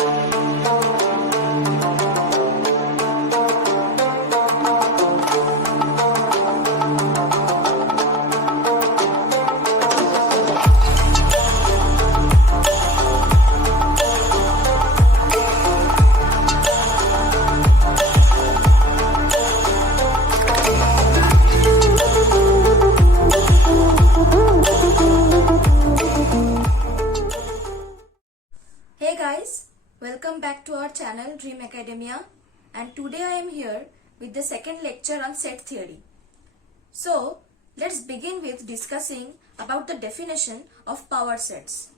Hey guys, welcome back to our channel Dream Academia, and today I am here with the second lecture on set theory. So let's begin with discussing about the definition of power sets.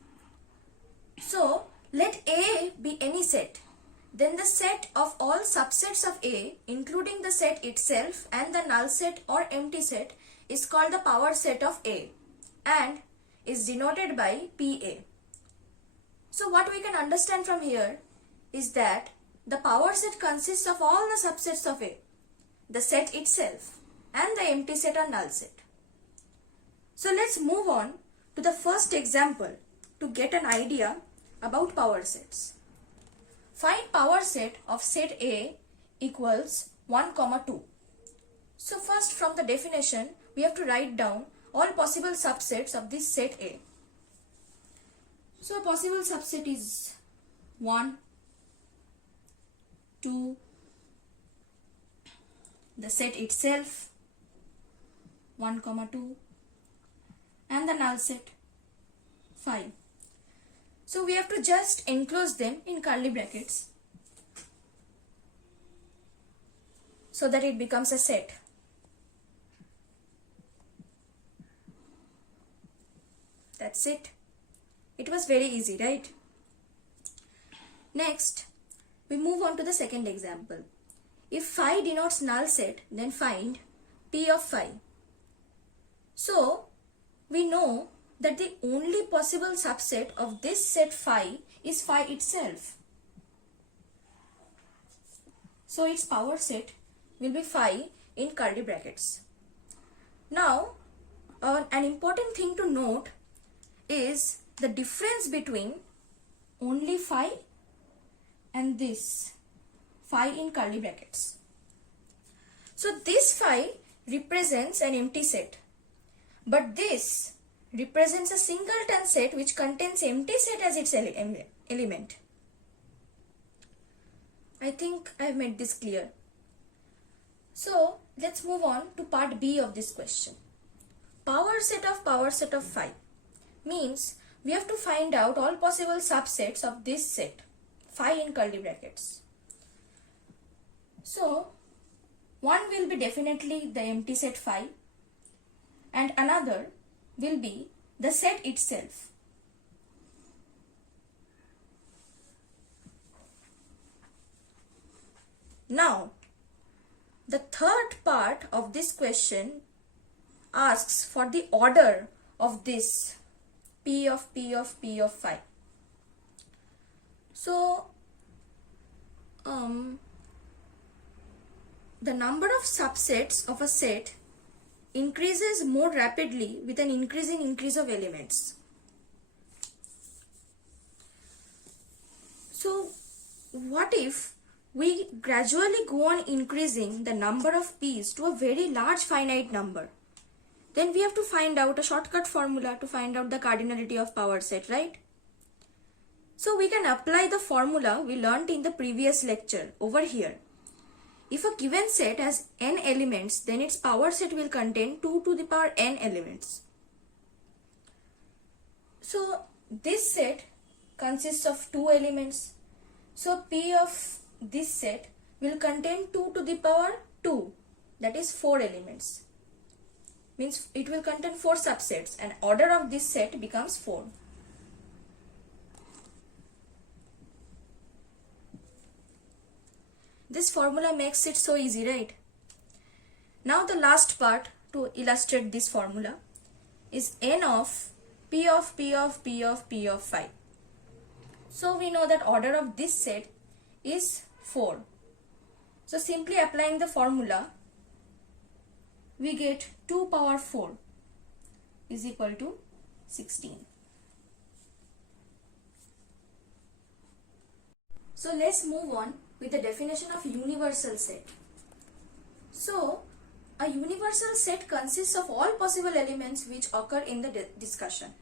So let A be any set, then the set of all subsets of A including the set itself and the null set or empty set is called the power set of A and is denoted by PA. So what we can understand from here is that the power set consists of all the subsets of A, the set itself and the empty set or null set. So let's move on to the first example to get an idea about power sets. Find power set of set A equals 1, 2. So first from the definition we have to write down all possible subsets of this set A. So a possible subset is 1, 2, the set itself 1, 2 and the null set 5. So we have to just enclose them in curly brackets so that it becomes a set. That's it. It was very easy, right? Next, we move on to the second example. If phi denotes null set, then find P of phi. So, we know that the only possible subset of this set phi is phi itself. So, its power set will be phi in curly brackets. Now, an important thing to note is the difference between only phi and this phi in curly brackets. So this phi represents an empty set, but this represents a singleton set which contains empty set as its element. I think I have made this clear. So let's move on to part B of this question. Power set of phi means we have to find out all possible subsets of this set, phi in curly brackets. So, one will be definitely the empty set phi and another will be the set itself. Now, the third part of this question asks for the order of this P of phi. So, the number of subsets of a set increases more rapidly with an increase of elements. So, what if we gradually go on increasing the number of p's to a very large finite number? Then we have to find out a shortcut formula to find out the cardinality of power set, right? So we can apply the formula we learnt in the previous lecture over here. If a given set has n elements, then its power set will contain 2 to the power n elements. So this set consists of 2 elements. So P of this set will contain 2 to the power 2, that is 4 elements. Means it will contain 4 subsets and order of this set becomes 4. This formula makes it so easy, right? Now the last part to illustrate this formula is n of P of phi. So we know that order of this set is 4. So simply applying the formula, we get 2 power 4 is equal to 16. So let's move on with the definition of universal set. So a universal set consists of all possible elements which occur in the discussion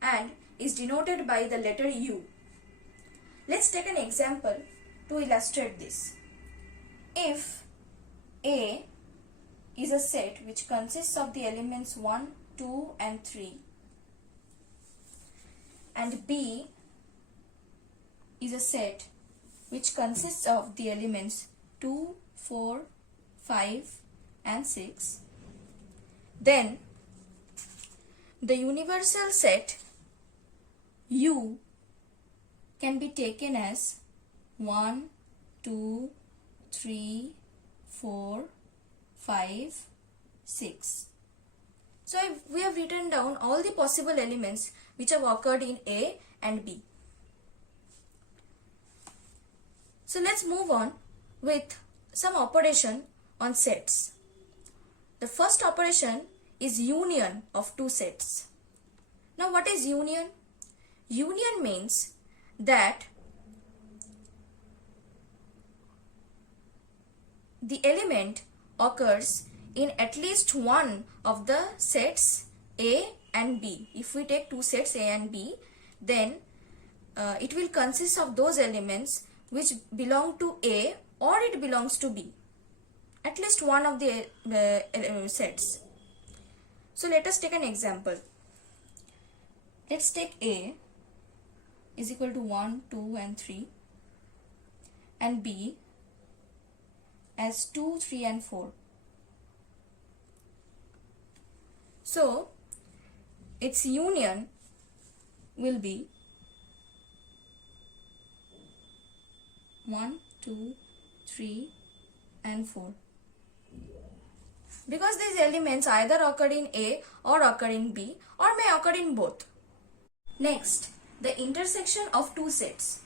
and is denoted by the letter U. Let's take an example to illustrate this. If A is a set which consists of the elements 1, 2 and 3, and B is a set which consists of the elements 2, 4, 5 and 6, then the universal set U can be taken as 1, 2, 3, 4, 5, 6. So we have written down all the possible elements which have occurred in A and B. So let's move on with some operation on sets. The first operation is union of two sets. Now what is union? Union means that the element occurs in at least one of the sets A and B. If we take two sets A and B, then it will consist of those elements which belong to A or it belongs to B. At least one of the sets. So let us take an example. Let's take A is equal to 1, 2 and 3 and B as 2, 3 and 4. So its union will be 1, 2, 3 and 4. Because these elements either occur in A or occur in B or may occur in both. Next, the intersection of two sets.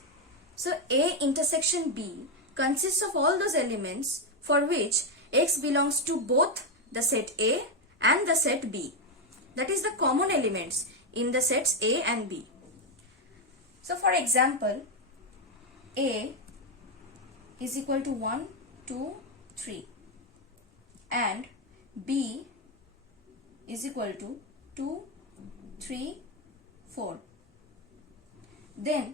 So A intersection B consists of all those elements for which X belongs to both the set A and the set B. That is the common elements in the sets A and B. So for example, A is equal to 1, 2, 3 and B is equal to 2, 3, 4. Then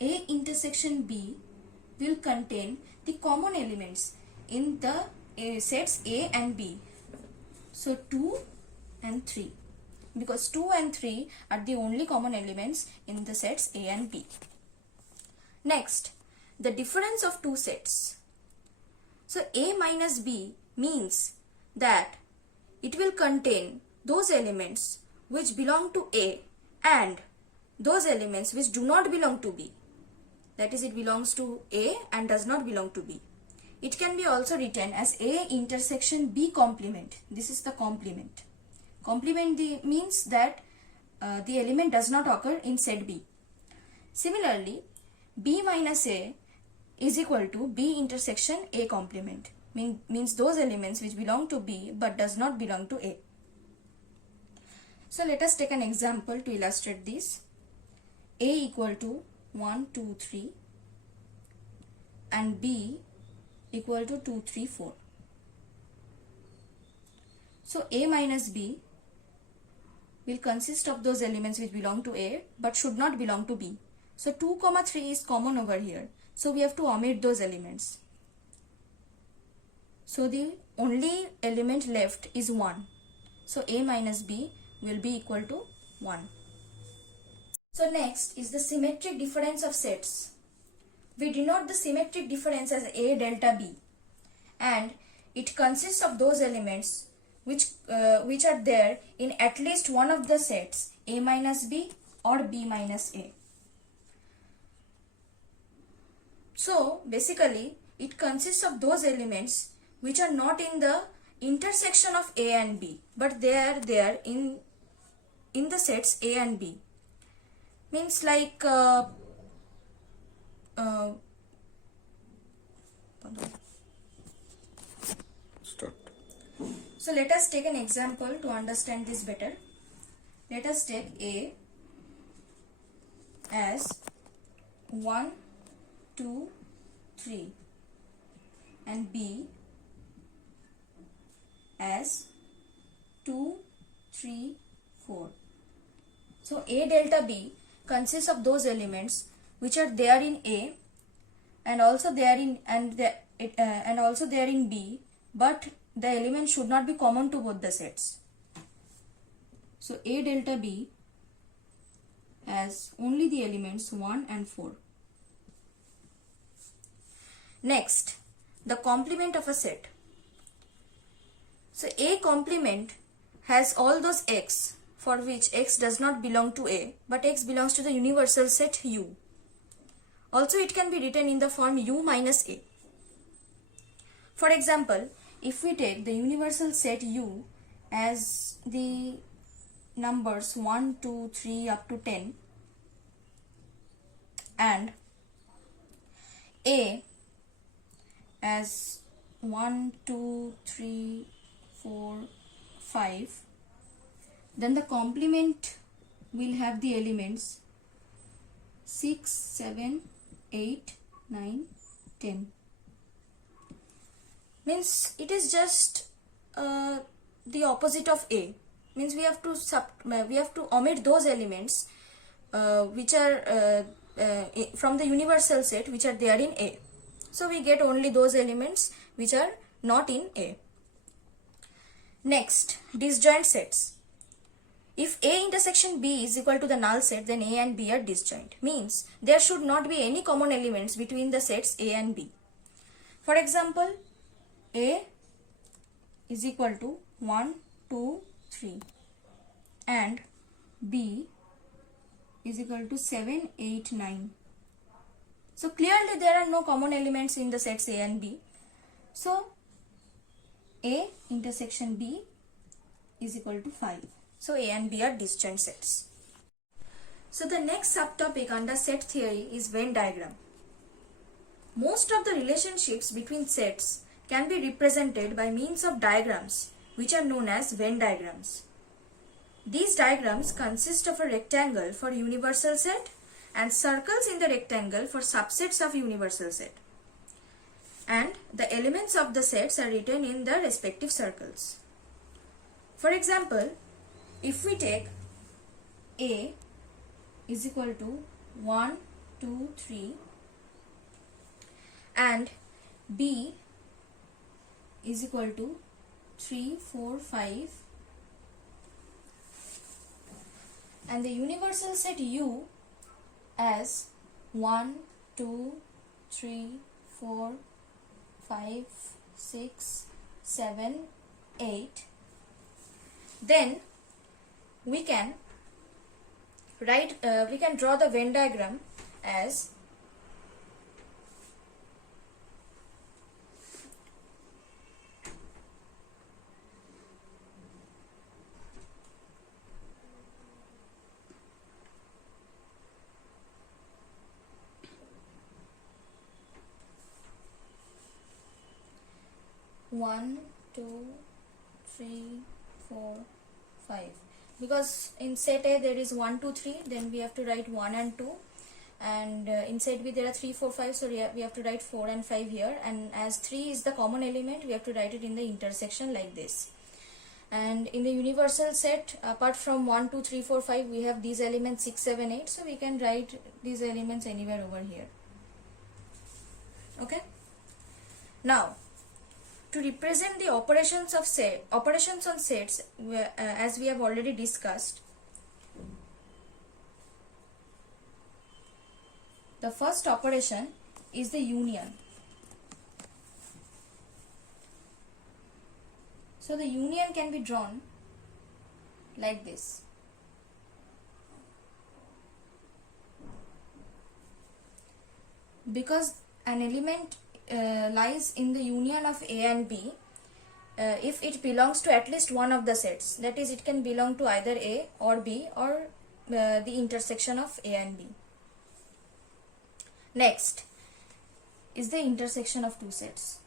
A intersection B will contain the common elements in the sets A and B. So 2 and 3, because 2 and 3 are the only common elements in the sets A and B. Next, the difference of two sets. So A minus B means that it will contain those elements which belong to A and those elements which do not belong to B. That is, it belongs to A and does not belong to B. It can be also written as A intersection B complement. This is the complement. Complement means that the element does not occur in set B. Similarly, B minus A is equal to B intersection A complement. Means those elements which belong to B but does not belong to A. So let us take an example to illustrate this. A equal to 1, 2, 3 and B equal to 2, 3, 4. So A minus B will consist of those elements which belong to A but should not belong to B. So 2, 3 is common over here. So we have to omit those elements. So the only element left is 1. So A minus B will be equal to 1. So next is the symmetric difference of sets. We denote the symmetric difference as A delta B, and it consists of those elements which are there in at least one of the sets A minus B or B minus A. So basically it consists of those elements which are not in the intersection of A and B, but they are there in the sets A and B. Means like Start. So let us take an example to understand this better. Let us take A as 1, 2, 3 and B as 2, 3, 4. So A delta B consists of those elements which are there in A and also there in and also there in B, but the elements should not be common to both the sets. So A delta B has only the elements 1 and 4. Next, the complement of a set. So A complement has all those X for which X does not belong to A, but X belongs to the universal set U. Also, it can be written in the form U minus A. For example, if we take the universal set U as the numbers 1, 2, 3 up to 10 and A as 1, 2, 3, 4, 5, then the complement will have the elements 6, 7, 8, 9, 10. Means it is just the opposite of A. Means we have to omit those elements which are from the universal set which are there in A. So we get only those elements which are not in A. Next, disjoint sets. If A intersection B is equal to the null set, then A and B are disjoint. Means there should not be any common elements between the sets A and B. For example, A is equal to 1, 2, 3 and B is equal to 7, 8, 9. So clearly there are no common elements in the sets A and B. So A intersection B is equal to 5. So A and B are disjoint sets. So the next subtopic under set theory is Venn diagram. Most of the relationships between sets can be represented by means of diagrams which are known as Venn diagrams. These diagrams consist of a rectangle for universal set and circles in the rectangle for subsets of universal set. And the elements of the sets are written in the respective circles. For example, if we take A is equal to 1, 2, 3 and B is equal to 3, 4, 5 and the universal set U as 1, 2, 3, 4, 5, 6, 7, 8, then we can draw the Venn diagram as one, 2, 3, 4, 5. Because in set A there is 1, 2, 3, then we have to write 1 and 2, and in set B there are 3, 4, 5, so we have to write 4 and 5 here, and as 3 is the common element, we have to write it in the intersection like this. And in the universal set, apart from 1, 2, 3, 4, 5, we have these elements 6, 7, 8, so we can write these elements anywhere over here. Okay. Now, to represent the operations on sets, as we have already discussed, the first operation is the union. So the union can be drawn like this. Because an element lies in the union of A and B if it belongs to at least one of the sets. That is, it can belong to either A or B or the intersection of A and B. Next is the intersection of two sets.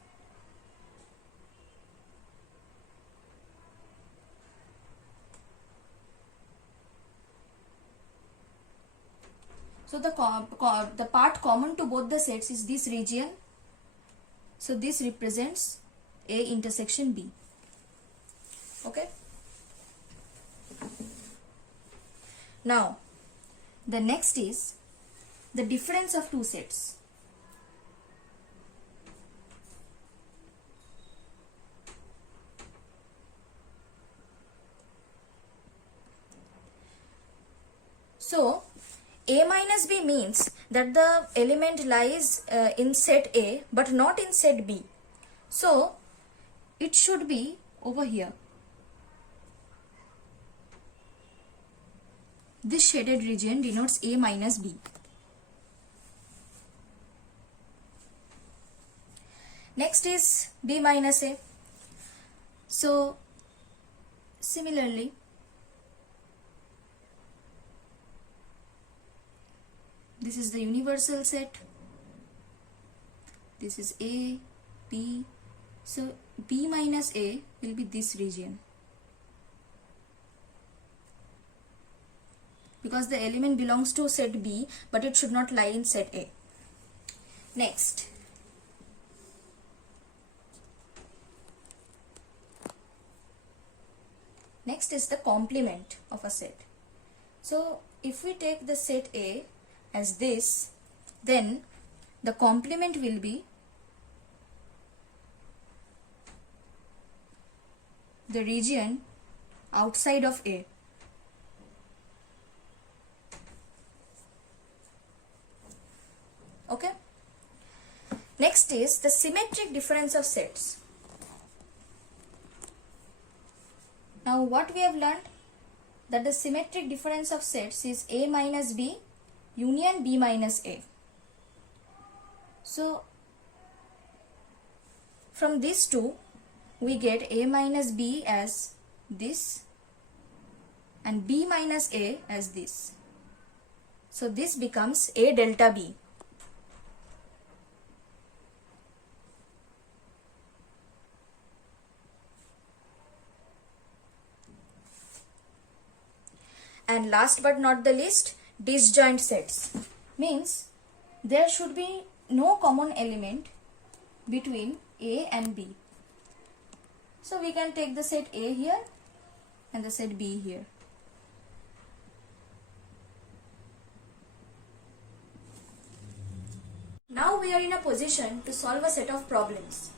So the part common to both the sets is this region. So this represents A intersection B. Okay. Now the next is the difference of two sets. So A minus B means that the element lies in set A but not in set B. So it should be over here. This shaded region denotes A minus B. Next is B minus A. So similarly, this is the universal set. This is A, B. So B minus A will be this region, because the element belongs to set B but it should not lie in set A. Next, is the complement of a set. So if we take the set A as this, then the complement will be the region outside of A. Okay. Next is the symmetric difference of sets. Now what we have learned, that the symmetric difference of sets is A minus B union B minus A. So from these two we get A minus B as this and B minus A as this. So this becomes A delta B. And last but not the least, disjoint sets means there should be no common element between A and B. So we can take the set A here and the set B here. Now we are in a position to solve a set of problems.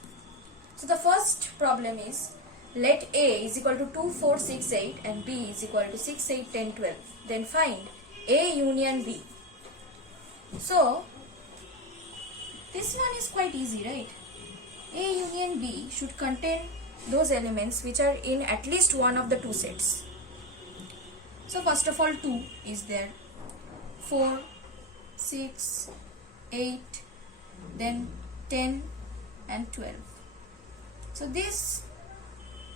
So the first problem is, let A is equal to 2, 4, 6, 8 and B is equal to 6, 8, 10, 12. Then find A union B. So this one is quite easy, right? A union B should contain those elements which are in at least one of the two sets. So first of all 2 is there, 4, 6, 8, then 10 and 12. So these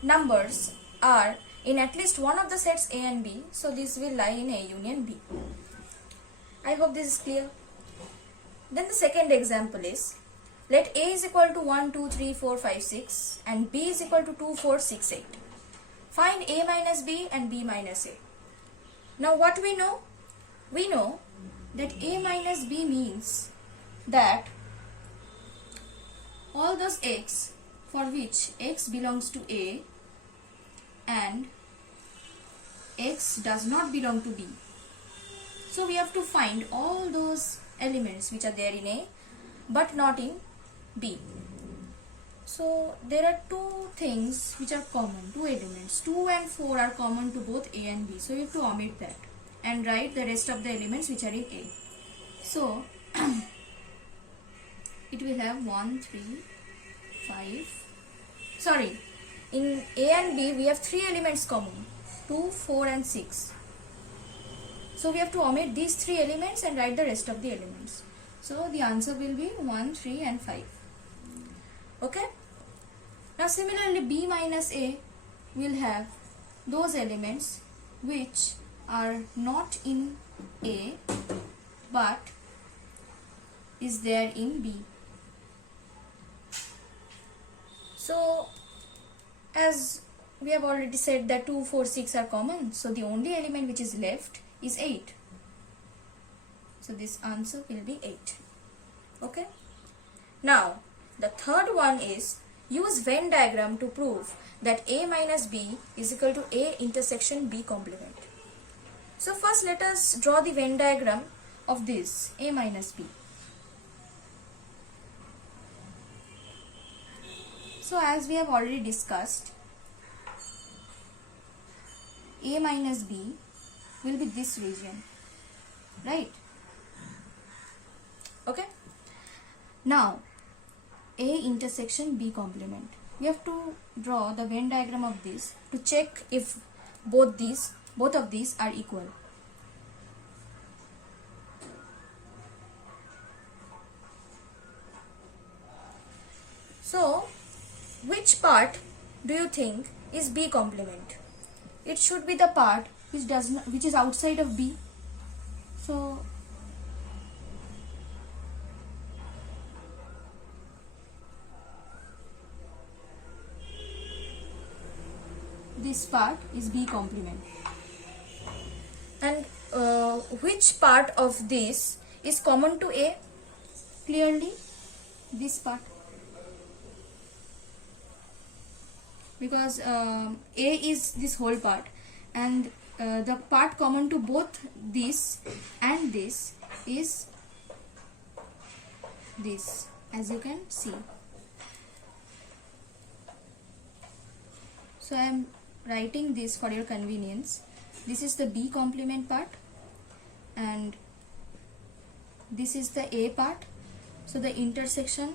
numbers are in at least one of the sets A and B, so this will lie in A union B. I hope this is clear. Then the second example is, let A is equal to 1, 2, 3, 4, 5, 6 and B is equal to 2, 4, 6, 8. Find A minus B and B minus A. Now what we know? We know that A minus B means that all those x for which x belongs to A and x does not belong to B. So we have to find all those elements which are there in A but not in B. So there are two things which are common, two elements. 2 and 4 are common to both A and B. So you have to omit that and write the rest of the elements which are in A. So it will have 1, 3, 5. Sorry, in A and B we have 3 elements common, 2, 4 and 6. So we have to omit these 3 elements and write the rest of the elements. So the answer will be 1, 3 and 5. Okay. Now similarly B minus A will have those elements which are not in A but is there in B. So as we have already said that 2, 4, 6 are common, so the only element which is left is 8. So this answer will be 8. Okay. Now the third one is use Venn diagram to prove that A minus B is equal to A intersection B complement. So first let us draw the Venn diagram of this A minus B. So as we have already discussed, A minus B will be this region, right? Okay. Now A intersection B complement. We have to draw the Venn diagram of this to check if both of these are equal. So which part do you think is B complement? It should be the part which is outside of B. So this part is B complement. And which part of this is common to A? Clearly this part, because A is this whole part, and the part common to both this and this is this, as you can see. So I am writing this for your convenience. This is the B complement part and this is the A part. So the intersection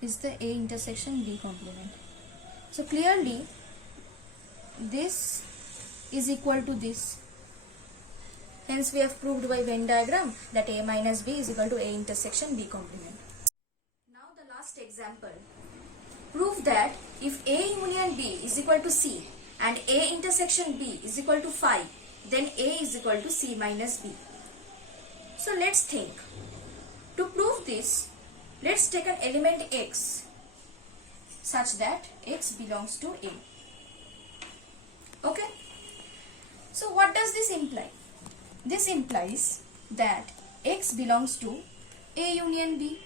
is the A intersection B complement. So clearly this is equal to this. Hence we have proved by Venn diagram that A minus B is equal to A intersection B complement. Now the last example. Prove that if A union B is equal to C and A intersection B is equal to phi, then A is equal to C minus B. So let's think. To prove this, let's take an element X such that X belongs to A. Okay. So what does this imply? This implies that X belongs to A union B.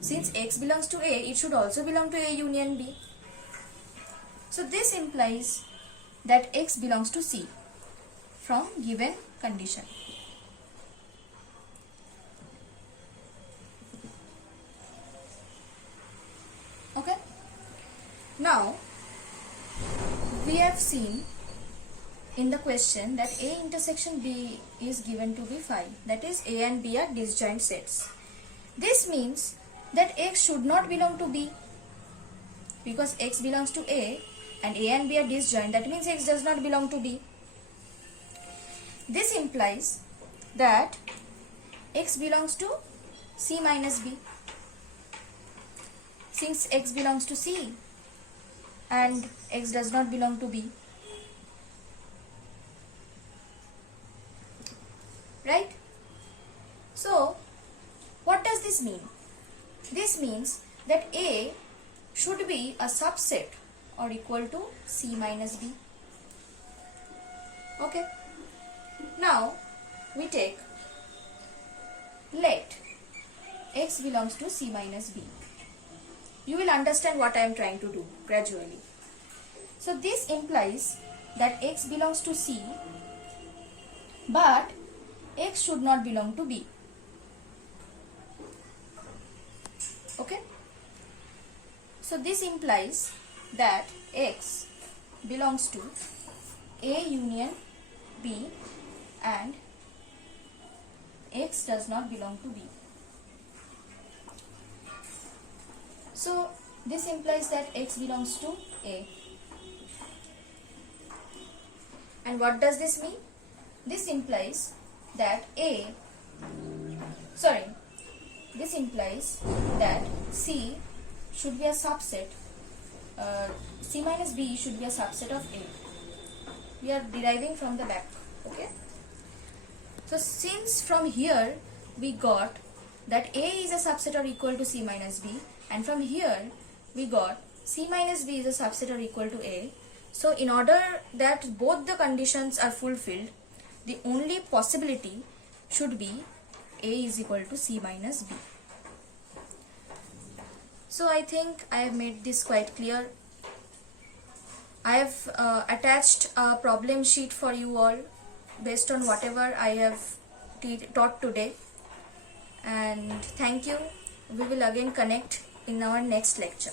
Since X belongs to A, it should also belong to A union B. So this implies that X belongs to C from given condition. Okay. Now we have seen in the question that A intersection B is given to be phi, that is A and B are disjoint sets. This means that X should not belong to B, because X belongs to A and B are disjoint, that means X does not belong to B. This implies that X belongs to C minus B. Since X belongs to C and X does not belong to B, right? So what does this mean? This means that A should be a subset or equal to C minus B. Okay. Now we take, let X belongs to C minus B. You will understand what I am trying to do gradually. So this implies that X belongs to C, but X should not belong to B. Okay. So this implies that X belongs to A union B and X does not belong to B. So this implies that X belongs to A. And what does this mean? This implies that this implies that C should be a subset, C minus B should be a subset of A. We are deriving from the back, okay? So since from here we got that A is a subset or equal to C minus B, and from here we got C minus B is a subset or equal to A. So in order that both the conditions are fulfilled, the only possibility should be A is equal to C minus B. So I think I have made this quite clear. I have attached a problem sheet for you all based on whatever I have taught today. And thank you. We will again connect in our next lecture.